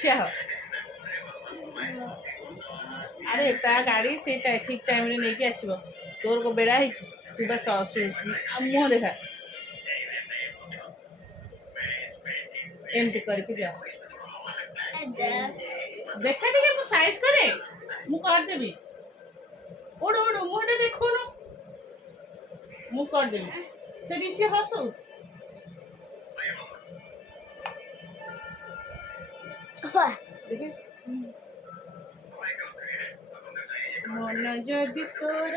ଠିଆ ହ। ଆରେ ତା ଗାଡ଼ି ସେ ଠିକ୍ ଟାଇମ୍ରେ ନେଇକି ଆସିବ। ତୋର ବେଳା ହେଇଛି ତୁ ବା ମୁହଁ ଦେଖା ଏମିତି କରିକି ଯା। ଦେଖା ଟିକେ ମୁଁ ସାଇଜ୍ କରେ ମୁଁ କରିଦେବି। ଓଡୁ ଓଡୁ ମୁହଁଟା ଦେଖୁନୁ ମୁଁ କରିଦେବି। ସେଠି ସିଏ ହସୁ। ମନ ଯଦି ତୋର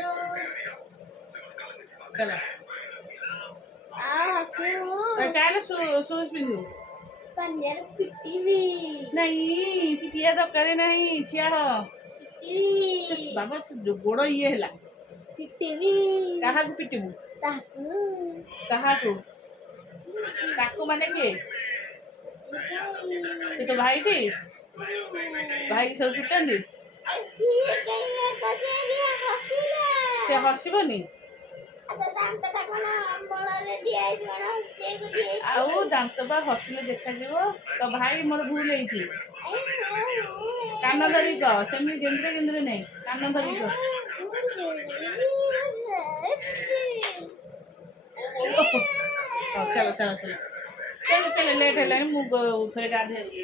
ଚାଲ ଚାଲେ ସୁଜ୍ ପିନ୍ଧିବୁ। ନାଇଁ ପିଟିଆ ଦରକାର ନାହିଁ। ଠିଆ ହ ବାବା ଗୋଡ଼ ଇଏ ହେଲା। କାହାକୁ ପିଟିବୁ? କାହାକୁ? ତାକୁ ମାନେ କିଏ? ସେ ତ ଭାଇଟି ଭାଇକି ସବୁ ପିଟନ୍ତି। ସେ ହସିବନି ଆଉ ଦାନ୍ତ ବା ହସିଲେ ଦେଖାଯିବ। ତ ଭାଇ ମୋର ଭୁଲ ହେଇଛି। କାନ ଧରି କହ ସେମିତି ଗେନ୍ଦିରେ ଗେନ୍ଦିରେ ନାହିଁ। କାନ ଧରି କହ। ଚାଲ ଚାଲ ଚାଲ ଚାଲ ଚାଲ ଲେଟ୍ ହେଲାଣି। ମୁଁ ଫେରେ ଗାଧେଇବି।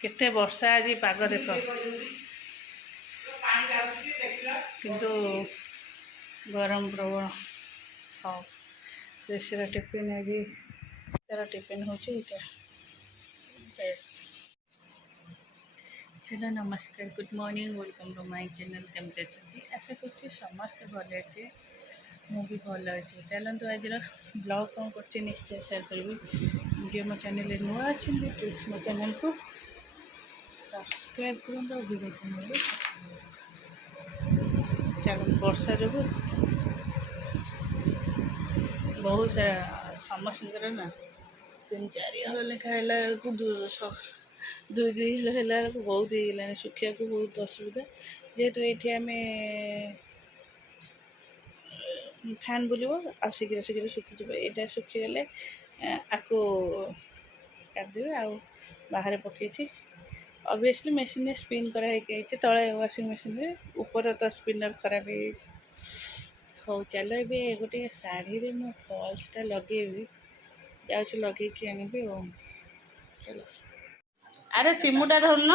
କେତେ ବର୍ଷା ଆଜି ପାଗ ଦେଖ। କିନ୍ତୁ ଗରମ ପ୍ରବଳ। ହଉ ଦେଶୀର ଟିଫିନ୍ ଆଜି ତାର ଟିଫିନ୍ ହେଉଛି ଏଇଟା। चलो नमस्कार good morning welcome to my channel. केमती अच्छा आशा कर समस्ते भल अच्छे मु भी भल अच्छे। चलतु आज ब्लॉग कौन कर निश्चय शेयर करी। जे मो चैनल नुआ अच्छे प्लीज मो चैनल को सब्सक्राइब करूँ और वीडियो को चल वर्षा जो बहुत सारा समस्त ना 3-4 हल लेखा दुई दुई है बहुत ही सुखा को बहुत असुविधा। जेहेतु ये आम फैन बुलव आ शीघ्र शीघ्र सुखीज यहाँ सुखीगले आपको काटिदेवे आ बाहर पकई। ऑब्वियसली मशीन स्पिन कराई तले वाशिंग मशीन ऊपर तो स्पिनर खराब हो। हो चलो ये गोटे शाढ़ी मो फॉल्सटा लगे जाऊँ लगे आनी। चलो अरे चिमुटा धरन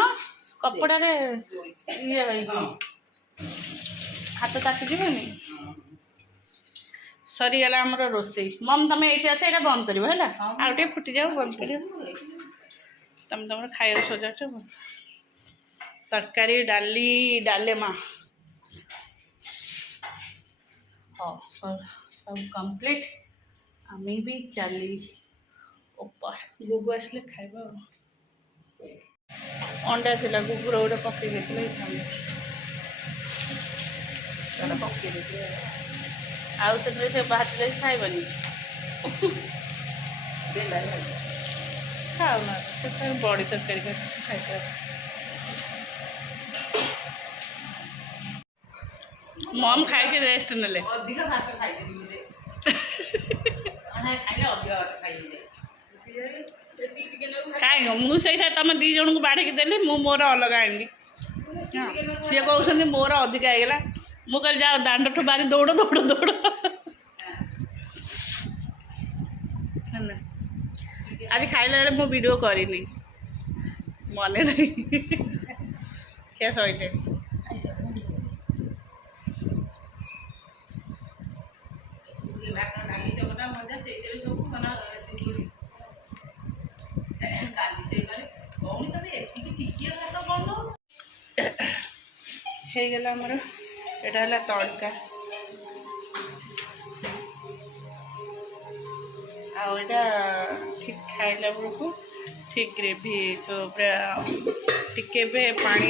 कपड़ा रे ये हाथ तातिजी सरीगला आमर रोसई। मम तुम ये आस ये बंद कर आउटे फुटी जाऊ बंद कर तुम तुम खाया सजाच। तरकारी डाली डालेमा हाँ सब कंप्लीट। आम भी चली ऊपर गुगु आसले खाइबा। अंडा थिला गुगुर गोटे पकई देते पकई देते आउ से भात खाइबनी खाऊना से बड़ी तरकारी खाई मम खाई रेस्ट नेले खाई मुझे तुम दी जन को बाढ़ देली मु मोर अलग आनी सी कहते मोर अधिक आईगला मु कह जाओ दांड ठू बारी दौड़ दौड़ दौड़। आज खाइला बेले मो वीडियो करनी मन नहीं क्या सही गला आमर यहाँ तड़का आटा ठीक खाइला बेलू ठीक ग्रेवी जो पूरा टिके पानी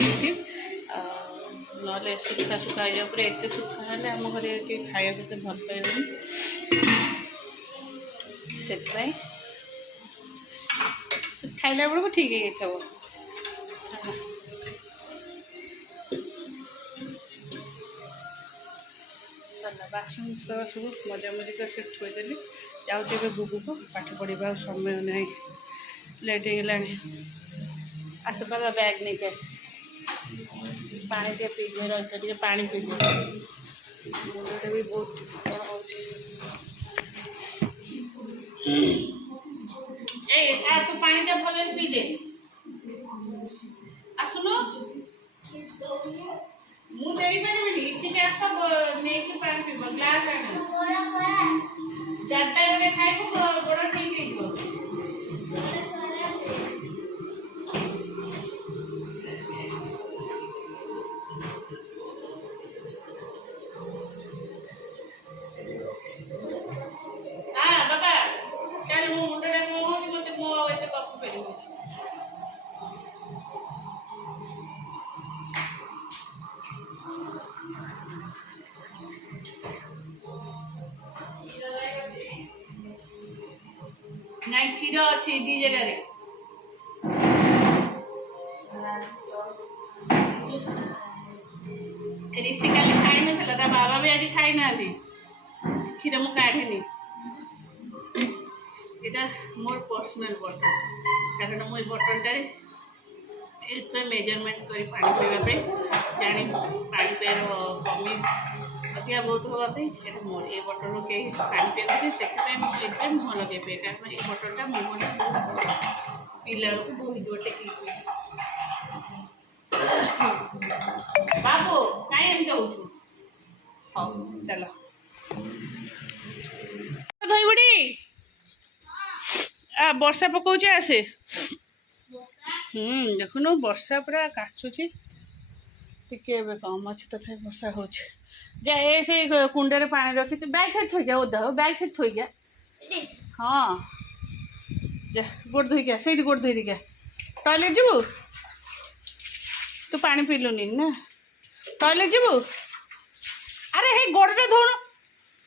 ना सुखा सुखा हो पूरा एत सुखा है आम घर खाया के भल पाइबनी से खाइला बेलू ठीक है। बासन सब मजा मजी कर थोदेली ଯାଉଛି ଏବେ ଗୁଗୁକୁ ପାଠ ପଢ଼ିବା ଆଉ ସମୟ ନାହିଁ, ଲେଟ୍ ହେଇଗଲାଣି। ଆସ ବାବା ବ୍ୟାଗ୍ ନେଇକି ଆସ, ପାଣି ଟିକେ ପିଇଦିଏ, ରହିଥା ଟିକେ ପାଣି ପିଇଦିଏ, ମୁଣ୍ଡଟା ବି ବହୁତ କ'ଣ ହେଉଛି। ଏଇ ତୁ ପାଣିଟା ଭଲରେ ପିଇଦେ, ଆସୁନୁ ମୁଁ ଦେଇପାରିବିନି, ଏଠିକି ଆସ ନେଇକି ପାଣି ପିଇବ, ଗ୍ଲାସ୍ ଆଣ, ଚାରିଟା ବେଳେ ଖାଇବୁ, ଗୋଡ଼ ଠିକ୍ ହେଇଯିବ। ବାବା ଚାଲ, ମୋ ମୁଣ୍ଡଟା କ'ଣ ହେଉଛି, ମୋତେ ମୁଁ ଆଉ ଏତେ କଷ୍ଟ ପାରିବି। ନାଇଁ କ୍ଷୀର ଅଛି 2 ଜାଗାରେ। ऋषि काली खाई नଥିଲା, ତା ବାବା ବି ଆଜି ଖାଇନାହାନ୍ତି କ୍ଷୀର, ମୁଁ କାଢ଼ିନି। এটা ମୋର ପର୍ସନାଲ ବଟଲ, କାରଣ ମୁଁ ଏ ବଟଲଟାରେ ଏଥିରେ ମେଜରମେଣ୍ଟ କରି ପାଣି ପିଇବା ପାଇଁ ଜାଣି, ପାଣି ପିଇବାର କମି ଅଧିକା ବହୁତ ହେବା ପାଇଁ ଏଇଟା ମୋର ଏ ବଟଲରୁ କେହି ପାଣି ପିଇବେନି, ସେଥିପାଇଁ ମୁଁ ଏଥିରେ ମୁହଁ ଲଗେଇ ପିଏ, କାରଣ ଏ ବଟଲଟା ମୁହଁଟା ବହୁତ ପିଇଲା ବେଳକୁ ବୋହିଯିବ ଟେକିକି। ବାବୁ କାହିଁ ଏମିତି ହେଉଛୁ? ହଉ ଚାଲ ଧୋଇବୁଟି, ବର୍ଷା ପକାଉଛି, ଆସେ। ଦେଖୁନୁ ବର୍ଷା ପୁରା କାଚୁଛି, ଟିକେ ଏବେ କମ୍ ଅଛି, ତଥାପି ବର୍ଷା ହେଉଛି। ଯା ଏ ସେଇ କୁଣ୍ଡରେ ପାଣି ରଖିଛି, ବ୍ୟାଗ୍ ସାଇଡ୍ ଥୋଇଯା, ଓଦା ହବ, ବ୍ୟାଗ୍ ସାଇଡ୍ ଥୋଇଯା। ହଁ ଯା ଗୋଡ଼ ଧୋଇକି ଆ, ସେଇଠି ଗୋଡ଼ ଧୋଇ ଦେଇକି ଆ। ଟଏଲେଟ୍ ଯିବୁ? ତୁ ପାଣି ପିଇଲୁନି ନା, ଟଏଲେଟ୍ ଯିବୁ? ଆରେ ହେଇ ଗୋଡ଼ଟା ଧୋଉନୁ,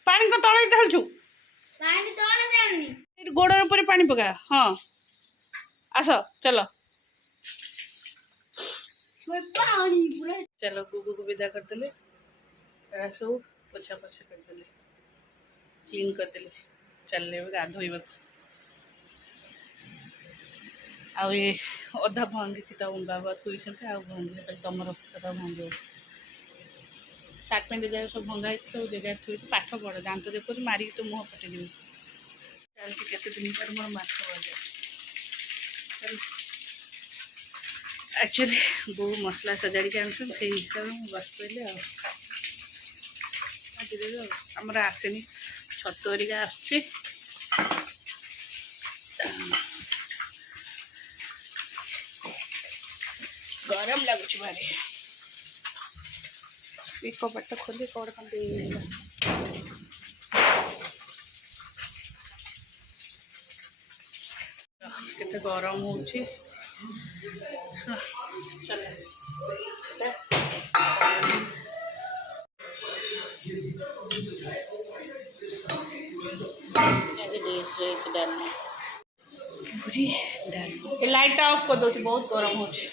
ପାଣି କ'ଣ ତଳେ ଢାଳୁଛୁ? ସେଇଠି ଗୋଡ଼ ଉପରେ ପାଣି ପକା। ହଁ ଆସ ଚାଲ ଚାଲ, ଗୁଗୁକୁ ବିଦା କରିଦେଲେ, ସବୁ ପୋଛା ପୋଛା କରିଦେଲେ, କ୍ଲିନ୍ କରିଦେଲେ, ଚାଲିଲେ ଏବେ ଗାଧୋଇବାକୁ। ଆଉ ଏ ଅଧା ଭାଙ୍ଗିକି ତ ବାବା ଥୋଇଛନ୍ତି, ଆଉ ଭାଙ୍ଗିଲେ ତମର କଥା ଭାଙ୍ଗିବ। ସାର୍ଟ ପ୍ୟାଣ୍ଟ ଜାଗା ସବୁ ଭଙ୍ଗା ହେଇଛି, ସବୁ ଜାଗାରେ ଥୋଇଛି। ପାଠ ପଢ଼, ଦାନ୍ତ ଦେଖୁଛି, ମାରିକି ତ ମୁହଁ ଫଟେଇଦେବି। ଚାଲିଛି କେତେ ଦିନ ପରେ ମୋର ମାଛ ଭଜା। ଆକ୍ଚୁଆଲି ବୋଉ ମସଲା ସଜାଡ଼ିକି ଆଣୁଛନ୍ତି, ସେଇ ହିସାବରେ ମୁଁ ବସି ପଡ଼ିଲି ଆଉ ଭାଜିଦେବି ଆଉ। ଆମର ଆସେନି, ଛତୁ ହେରିକା ଆସୁଛି, ଗରମ ଲାଗୁଛି ଭାରି। ଏ କବାଟଟା ଖୋଲି କବାଟ କ'ଣ ଦେଇଗଲା। କେତେ ଗରମ ହେଉଛି। ଲାଇଟ୍ଟା ଅଫ୍ କରିଦେଉଛି, ବହୁତ ଗରମ ହେଉଛି।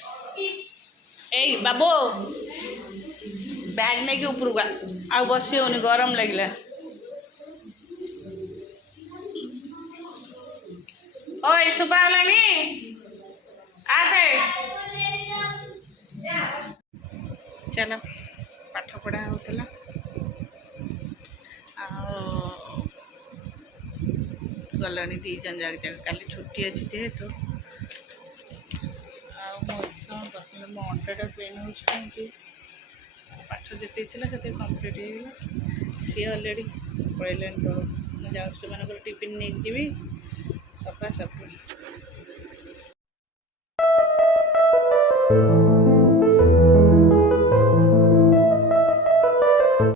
ଏଇ ବାବୁ ବ୍ୟାଗ୍ ନେଇକି ଉପରକୁ ଆଉ ବସି ହେଉନି, ଗରମ ଲାଗିଲା। ଓଇ ଶୁଭା ହେଲାନି, ଆସେ ଚାଲ। ପାଠ ପଢ଼ା ହେଉଥିଲା, ଆଉ ଗଲାଣି 2 ଜଣ ଜାଣି, କାଲି ଛୁଟି ଅଛି ଯେହେତୁ। ଆଉ ମୁଁ ଏତେ ସମୟ ବସିଲେ ମୋ ଅଣ୍ଟାଟା ପେନ୍ ହେଉଛି, କାହିଁକି ପାଠ ଯେତିକି ଥିଲା ସେତିକି କମ୍ପ୍ଲିଟ୍ ହେଇଗଲା। ସିଏ ଅଲରେଡ଼ି ପଳେଇଲେଣି ତଳକୁ, ମୁଁ ଯାଉଛି ସେମାନଙ୍କର ଟିଫିନ୍ ନେଇକି ଯିବି, ସଫା ସଫି।